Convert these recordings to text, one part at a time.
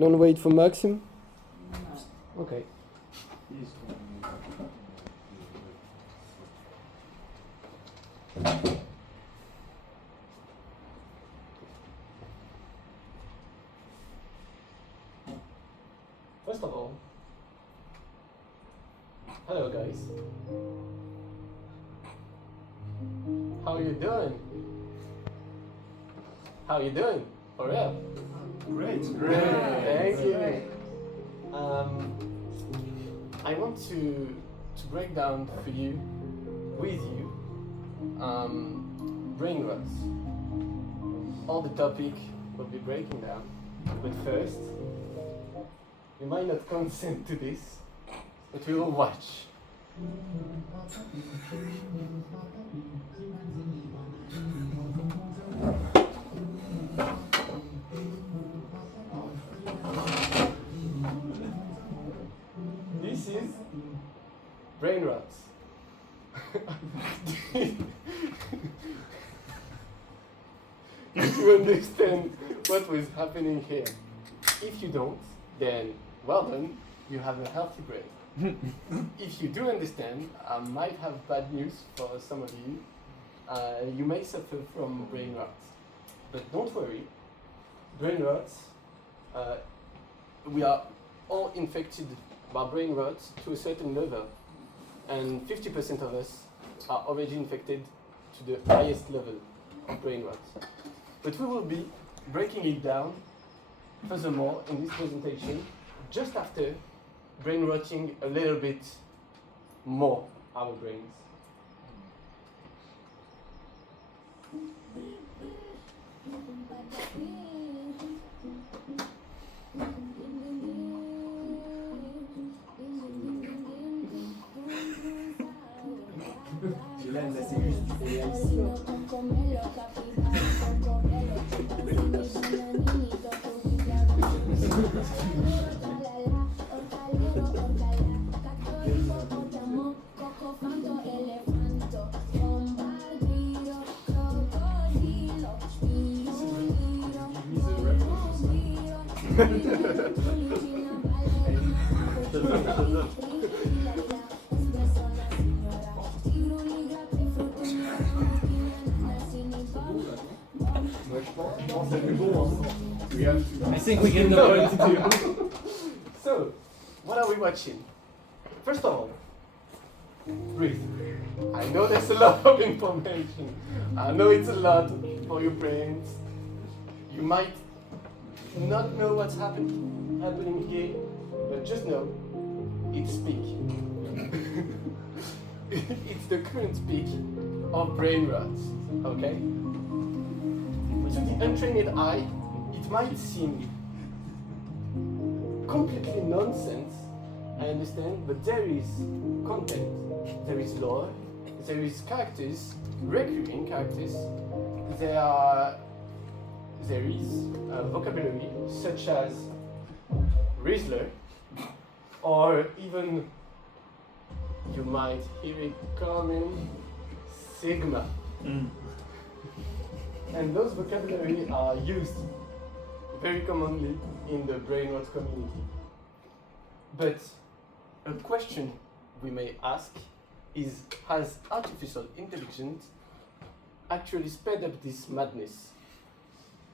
Don't wait for Maxim? Okay. First of all, hello guys. How are you doing? How are you doing? For real? Great. Thank you. I want to break down for you, with you, Brainrot. All the topic will be breaking down, but first, we might not consent to this, but we will watch. This is Brainrot. Did you understand what was happening here? If you don't, then well done, you have a healthy brain. If you do understand, I might have bad news for some of you. You may suffer from brain rot. But don't worry, brain rot, we are all infected by brain rot to a certain level. And 50% of us are already infected to the highest level of brain rot. But we will be breaking it down furthermore in this presentation just after brain rotting a little bit more our brains. Je l'aime, c'est juste. I think we can know what to do. So, what are we watching? First of all, breathe. I know there's a lot of information. I know it's a lot for your brains. You might not know what's happening here, but just know it's peak. It's the current peak of brain rot, okay? To the untrained eye, it might seem completely nonsense, I understand, but there is content, there is lore, there is characters, recurring characters, there is vocabulary such as Rizzler, or even, you might hear it coming, Sigma. And those vocabulary are used very commonly in the brain rot community. But a question we may ask is, has artificial intelligence actually sped up this madness?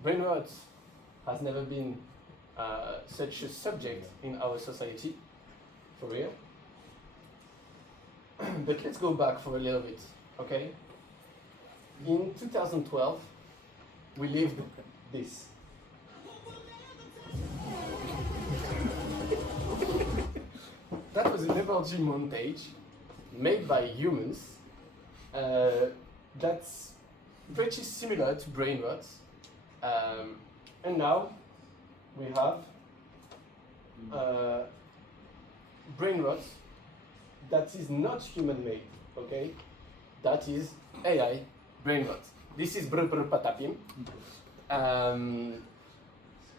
Brain rot has never been such a subject in our society, for real. But let's go back for a little bit, okay? In 2012, we lived this. That was an energy montage made by humans. That's pretty similar to brain rot. And now we have brain rot that is not human-made, okay? That is AI brain rot. This is Brr Patapim.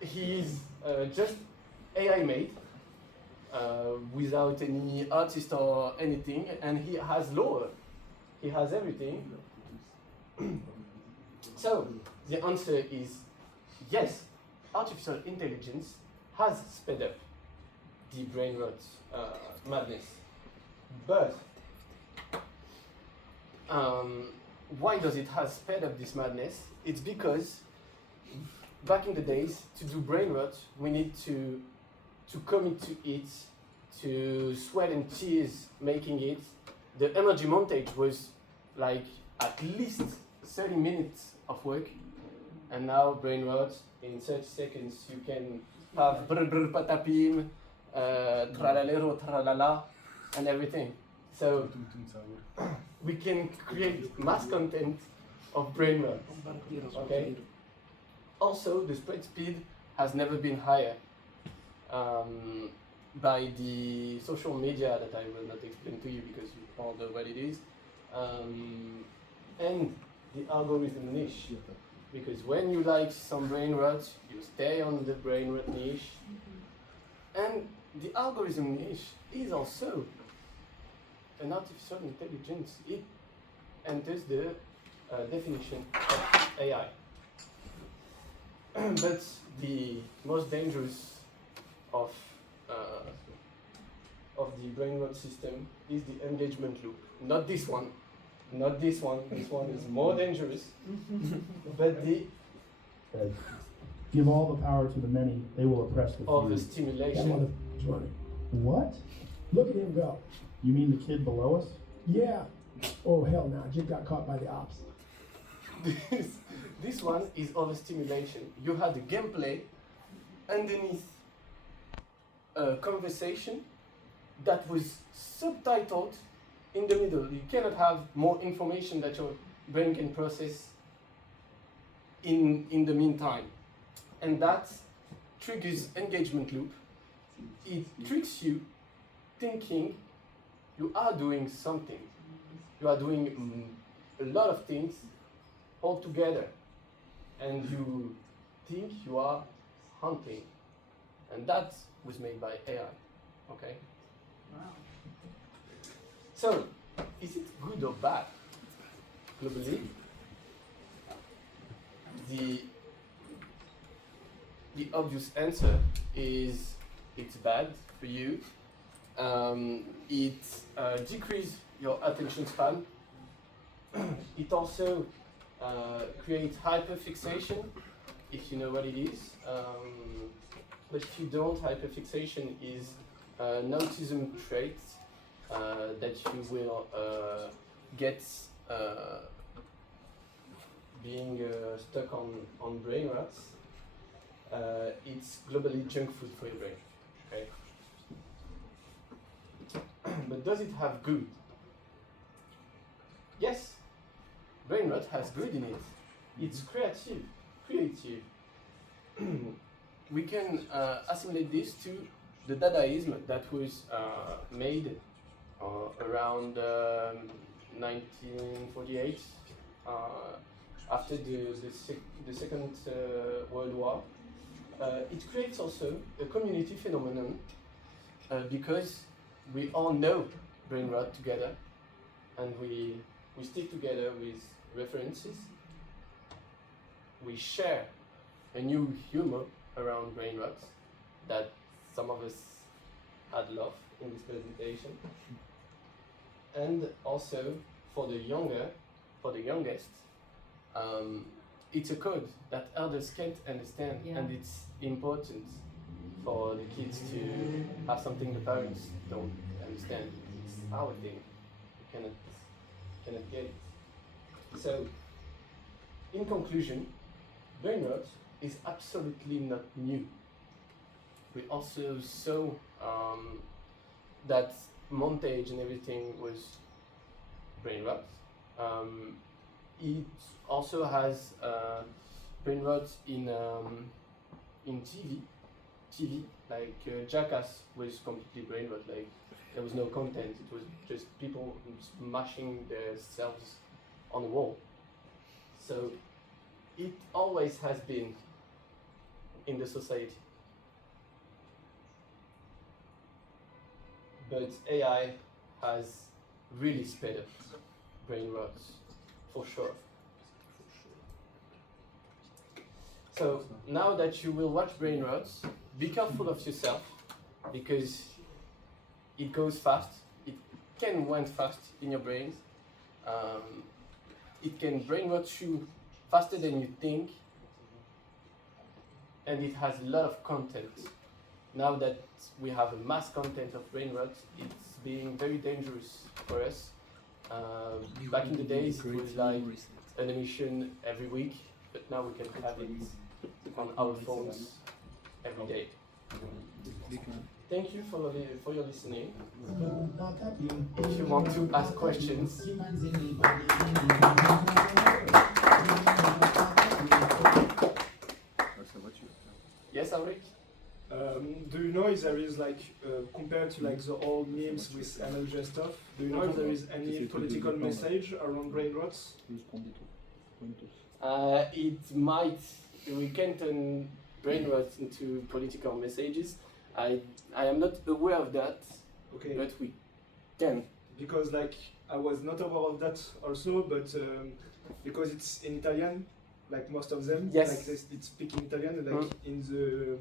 He's just AI made, without any artist or anything, and he has lore. He has everything. So the answer is yes, artificial intelligence has sped up the brain rot madness. But why does it have sped up this madness? It's because back in the days, to do brain rot, we need to commit to it, to sweat and tears making it. The energy montage was like at least 30 minutes of work, and now brain rot, in 30 seconds you can have brr brr patapim, tralalero tralala, and everything. So we can create mass content of brain rot. Okay. Also, the spread speed has never been higher. By the social media that I will not explain to you because you all know what it is, and the algorithm niche. Because when you like some brain rot, you stay on the brain rot niche, and the algorithm niche is also an artificial intelligence. It enters the definition of AI. But the most dangerous of the brain rot system is the engagement loop. Not this one. Not this one. This one is more dangerous. But the Give all the power to the many, they will oppress the few. overstimulation. That mother's running. What? Look at him go. You mean the kid below us? Yeah. Oh, hell no. Jim got caught by the ops. This one is overstimulation. You had a gameplay underneath a conversation that was subtitled in the middle. You cannot have more information that your brain can process in the meantime. And that triggers engagement loop. It tricks you thinking you are doing something. You are doing a lot of things all together. And you think you are hunting. And that was made by AI. Okay? Wow. So, is it good or bad? Globally, the obvious answer is it's bad for you. It decreases your attention span. It also creates hyperfixation, if you know what it is. But if you don't, hyperfixation is an autism trait that you will get being stuck on brain rats. It's globally junk food for your brain. Okay? But does it have good? Yes, brain rot has good in it. It's creative. We can assimilate this to the Dadaism that was made around 1948 after the Second World War. It creates also a community phenomenon because we all know brain rot together, and we stick together with references. We share a new humor around brain rot that some of us had love in this presentation. And also for the youngest, it's a code that elders can't understand, and it's important for the kids to have something the parents don't understand. It's our thing. We cannot get it. So, in conclusion, brain rot is absolutely not new. We also saw that montage and everything was brain rot. It also has brain rot in TV, like Jackass was completely brain rot. Like there was no content. It was just people smashing themselves on the wall. So it always has been in the society. But AI has really sped up brain rot, for sure. So now that you will watch brain rot, be careful of yourself because it goes fast. It can went fast in your brains. It can brainrot you faster than you think, and it has a lot of content. Now that we have a mass content of brainrot, it's being very dangerous for us. Back in the days, it was like an emission every week, but now we can have it on our phones every day. Thank you for your listening. If you want to ask questions, yes, Ulrich? Do you know if there is like compared to like the old memes with MLJ stuff? Do you know if there is any political message around brainrot? It might. We can turn brainrot into political messages. I am not aware of that, Okay. but we can. Because like I was not aware of that also, but because it's in Italian, like most of them, Yes. like they speak in Italian, like in the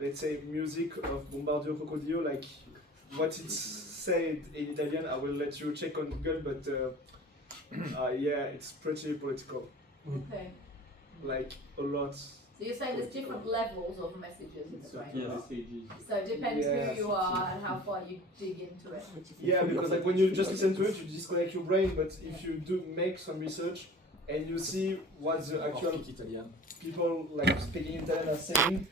let's say music of Bombardier Crocodilo, like what it's said in Italian, I will let you check on Google, but yeah, it's pretty political, Okay. like a lot. So you're saying there's different levels of messages in the brain? Yeah. So it depends Yeah. who you are and how far you dig into it. Yeah, because like when you just listen to it, you disconnect your brain, but if you do make some research and you see what the actual people like speaking Italian are saying,